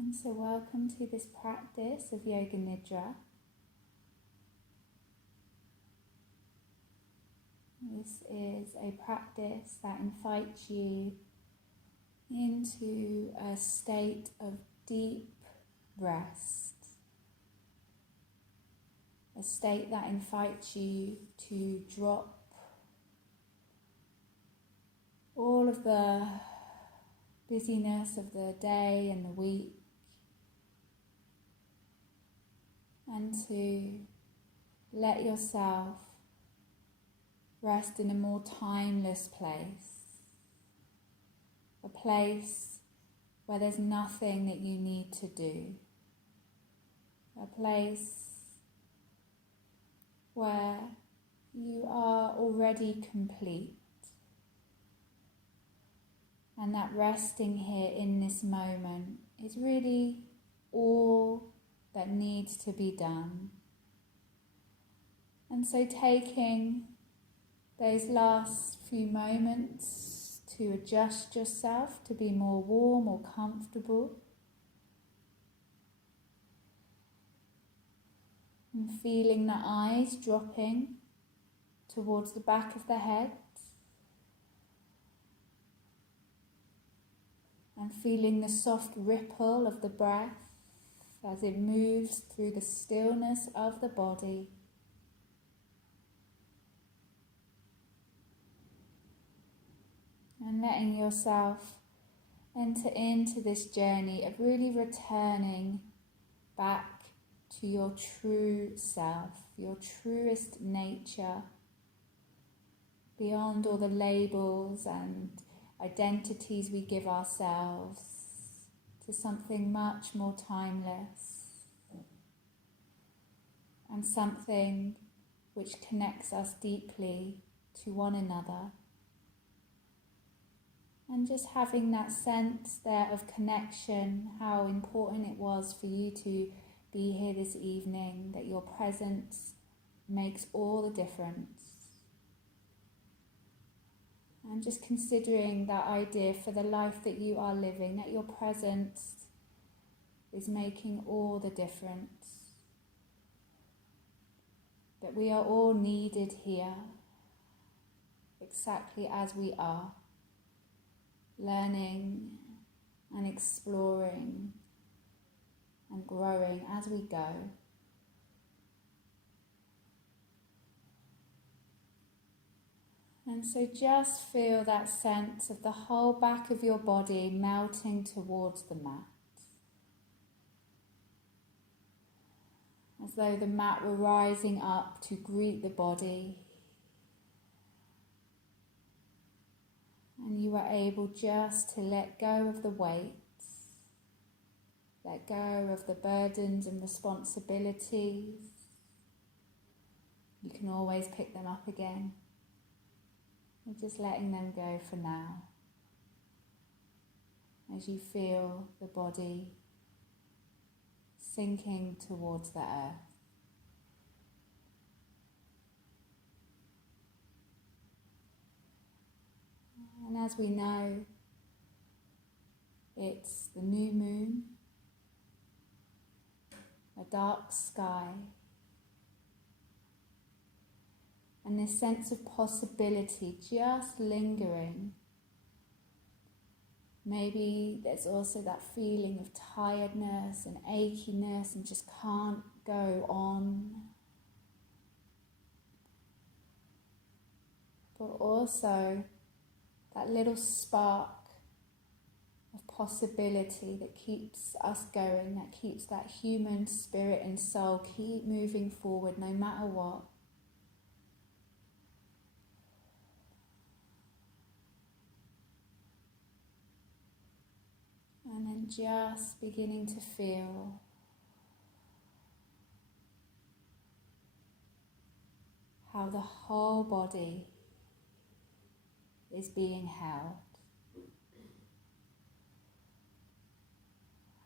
And so welcome to this practice of Yoga Nidra. This is a practice that invites you into a state of deep rest. A state that invites you to drop all of the busyness of the day and the week, and to let yourself rest in a more timeless place, a place where there's nothing that you need to do, a place where you are already complete, and that resting here in this moment is really all that needs to be done. And so taking those last few moments to adjust yourself to be more warm or comfortable, and feeling the eyes dropping towards the back of the head, and feeling the soft ripple of the breath as it moves through the stillness of the body. And letting yourself enter into this journey of really returning back to your true self, your truest nature, beyond all the labels and identities we give ourselves, to something much more timeless and something which connects us deeply to one another. And just having that sense there of connection, how important it was for you to be here this evening, that your presence makes all the difference. And just considering that idea for the life that you are living, that your presence is making all the difference. That we are all needed here, exactly as we are, learning and exploring and growing as we go. And so just feel that sense of the whole back of your body melting towards the mat. As though the mat were rising up to greet the body. And you were able just to let go of the weights, let go of the burdens and responsibilities. You can always pick them up again. You're just letting them go for now, as you feel the body sinking towards the earth. And as we know, it's the new moon, a dark sky, and this sense of possibility just lingering. Maybe there's also that feeling of tiredness and achiness and just can't go on. But also that little spark of possibility that keeps us going, that keeps that human spirit and soul keep moving forward no matter what. And then just beginning to feel how the whole body is being held.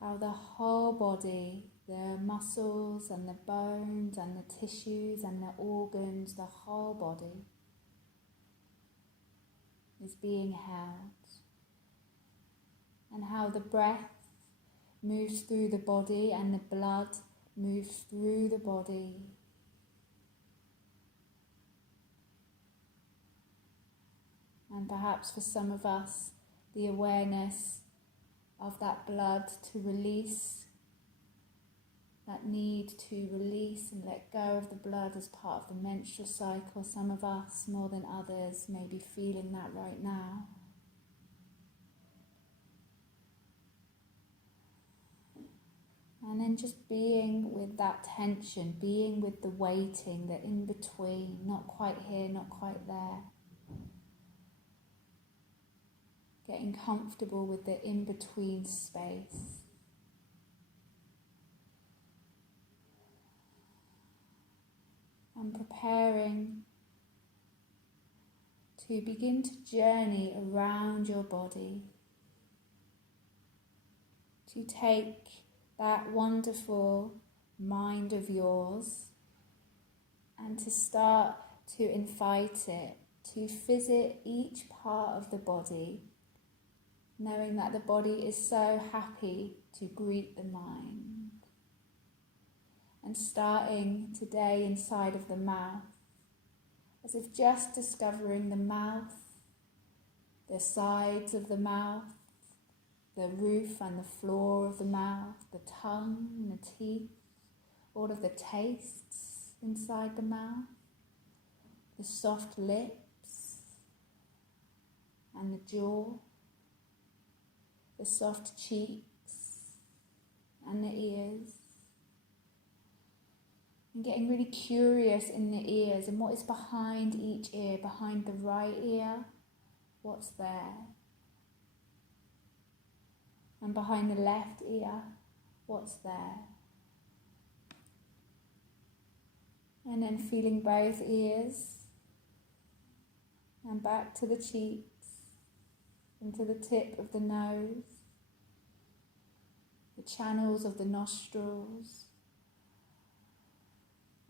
How the whole body, the muscles and the bones and the tissues and the organs, the whole body is being held. And how the breath moves through the body and the blood moves through the body. And perhaps for some of us, the awareness of that blood to release, that need to release and let go of the blood as part of the menstrual cycle. Some of us, more than others, may be feeling that right now. And then just being with that tension, being with the waiting, the in-between, not quite here, not quite there. Getting comfortable with the in-between space. And preparing to begin to journey around your body. To take that wonderful mind of yours and to start to invite it to visit each part of the body, knowing that the body is so happy to greet the mind. And starting today inside of the mouth, as if just discovering the mouth, the sides of the mouth, the roof and the floor of the mouth, the tongue and the teeth, all of the tastes inside the mouth, the soft lips and the jaw, the soft cheeks and the ears. And getting really curious in the ears and what is behind each ear, behind the right ear, what's there? And behind the left ear, what's there? And then feeling both ears and back to the cheeks and to the tip of the nose, the channels of the nostrils,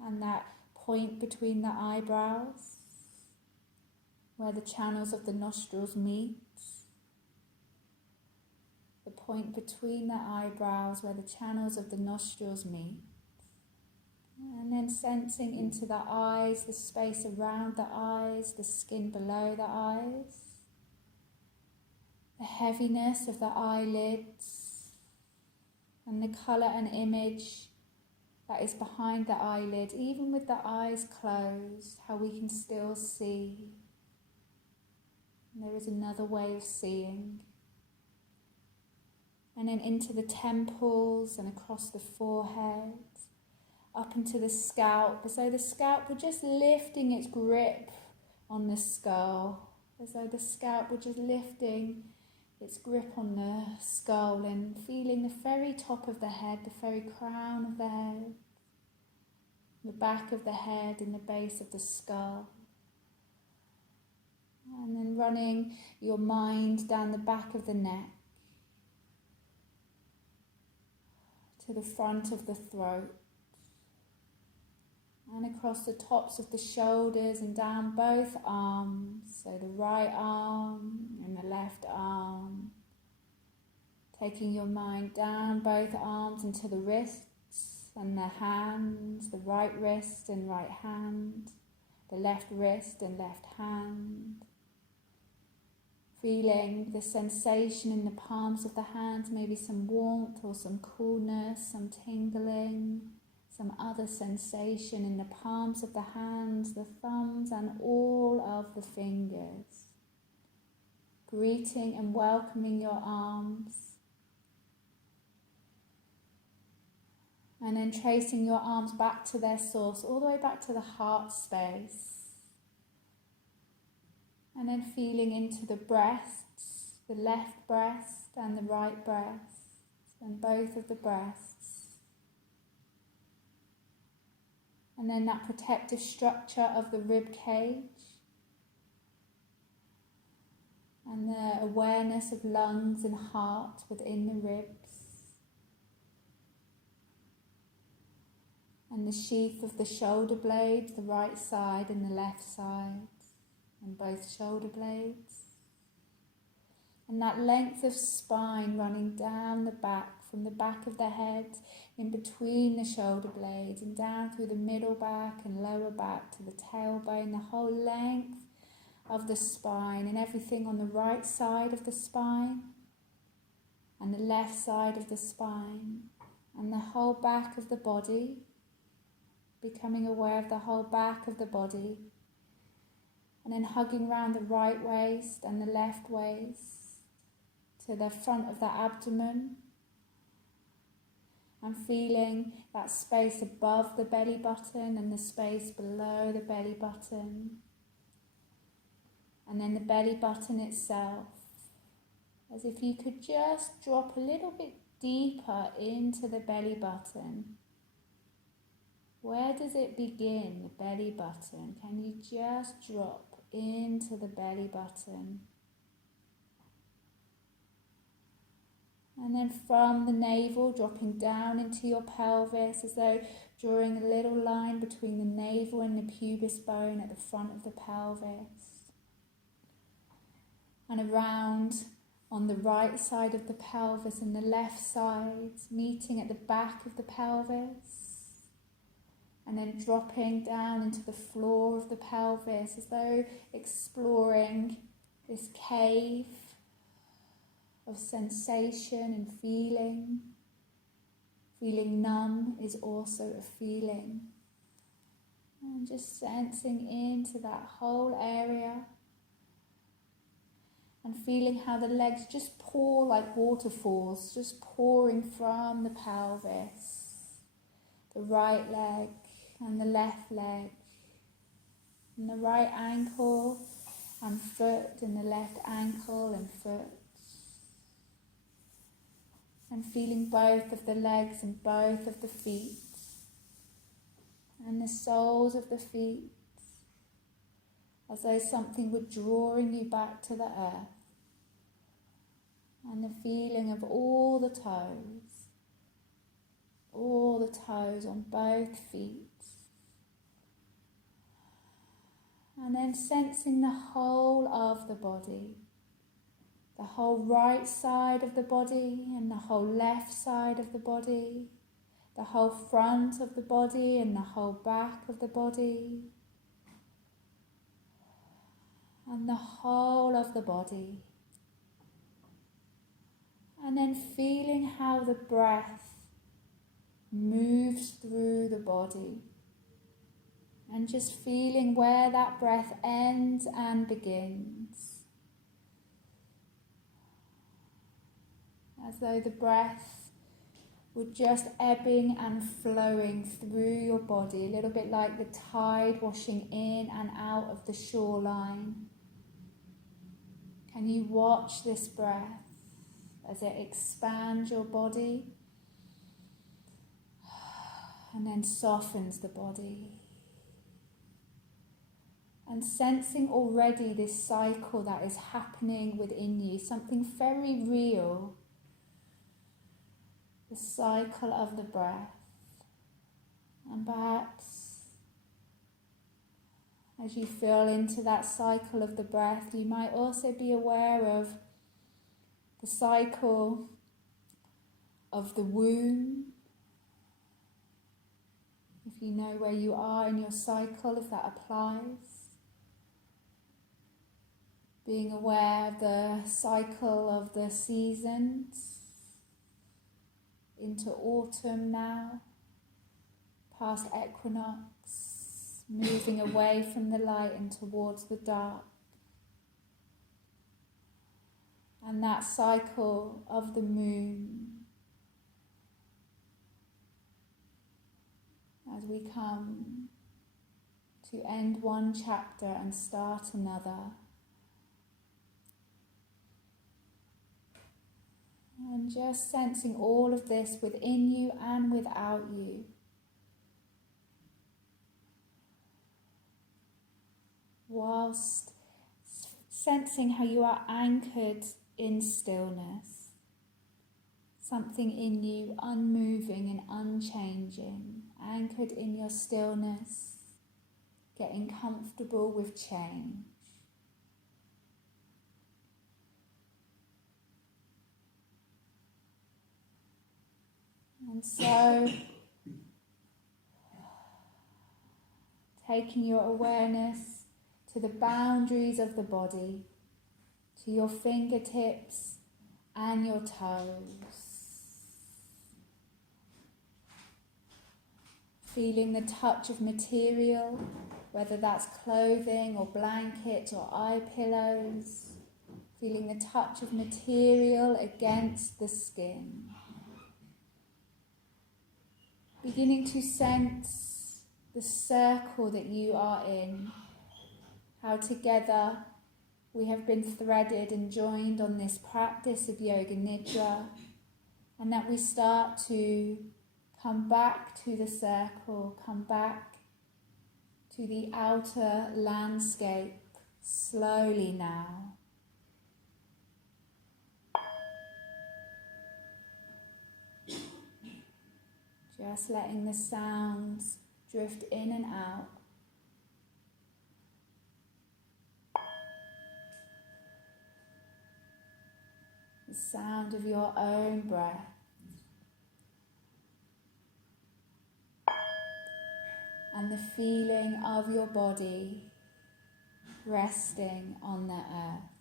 and that point between the eyebrows where the channels of the nostrils meet. The point between the eyebrows where the channels of the nostrils meet. And then sensing into the eyes, the space around the eyes, the skin below the eyes, the heaviness of the eyelids, and the colour and image that is behind the eyelid, even with the eyes closed, how we can still see. And there is another way of seeing. And then into the temples and across the forehead, up into the scalp, as though the scalp were just lifting its grip on the skull, as though the scalp were just lifting its grip on the skull and feeling the very top of the head, the very crown of the head, the back of the head and the base of the skull. And then running your mind down the back of the neck, to the front of the throat, and across the tops of the shoulders and down both arms, so the right arm and the left arm. Taking your mind down both arms into the wrists and the hands, the right wrist and right hand, the left wrist and left hand. Feeling the sensation in the palms of the hands, maybe some warmth or some coolness, some tingling, some other sensation in the palms of the hands, the thumbs and all of the fingers. Greeting and welcoming your arms. And then tracing your arms back to their source, all the way back to the heart space. And then feeling into the breasts, the left breast and the right breast, and both of the breasts. And then that protective structure of the rib cage. And the awareness of lungs and heart within the ribs. And the sheath of the shoulder blades, the right side and the left side. And both shoulder blades. And that length of spine running down the back from the back of the head, in between the shoulder blades, and down through the middle back and lower back to the tailbone, the whole length of the spine, and everything on the right side of the spine and the left side of the spine, and the whole back of the body, becoming aware of the whole back of the body, and then hugging around the right waist and the left waist to the front of the abdomen, and feeling that space above the belly button and the space below the belly button, and then the belly button itself, as if you could just drop a little bit deeper into the belly button. Where does it begin, the belly button? Can you just drop into the belly button? And then from the navel, dropping down into your pelvis, as though drawing a little line between the navel and the pubis bone at the front of the pelvis. And around on the right side of the pelvis and the left side, meeting at the back of the pelvis. And then dropping down into the floor of the pelvis, as though exploring this cave of sensation and feeling. Feeling numb is also a feeling. And just sensing into that whole area. And feeling how the legs just pour like waterfalls, just pouring from the pelvis. The right leg and the left leg. And the right ankle and foot, and the left ankle and foot. And feeling both of the legs and both of the feet. And the soles of the feet, as though something were drawing you back to the earth. And the feeling of all the toes on both feet. And then sensing the whole of the body, the whole right side of the body and the whole left side of the body, the whole front of the body and the whole back of the body, and the whole of the body. And then feeling how the breath moves through the body, and just feeling where that breath ends and begins, as though the breath were just ebbing and flowing through your body, a little bit like the tide washing in and out of the shoreline. Can you watch this breath as it expands your body and then softens the body? And sensing already this cycle that is happening within you, something very real, the cycle of the breath. And perhaps as you feel into that cycle of the breath, you might also be aware of the cycle of the womb. If you know where you are in your cycle, if that applies. Being aware of the cycle of the seasons into autumn now, past equinox, moving away from the light and towards the dark. And that cycle of the moon as we come to end one chapter and start another. And just sensing all of this within you and without you. Whilst sensing how you are anchored in stillness. Something in you unmoving and unchanging. Anchored in your stillness. Getting comfortable with change. And so, taking your awareness to the boundaries of the body, to your fingertips and your toes. Feeling the touch of material, whether that's clothing or blankets or eye pillows. Feeling the touch of material against the skin. Beginning to sense the circle that you are in, how together we have been threaded and joined on this practice of Yoga Nidra, and that we start to come back to the circle, come back to the outer landscape slowly now. Just letting the sounds drift in and out. The sound of your own breath. And the feeling of your body resting on the earth.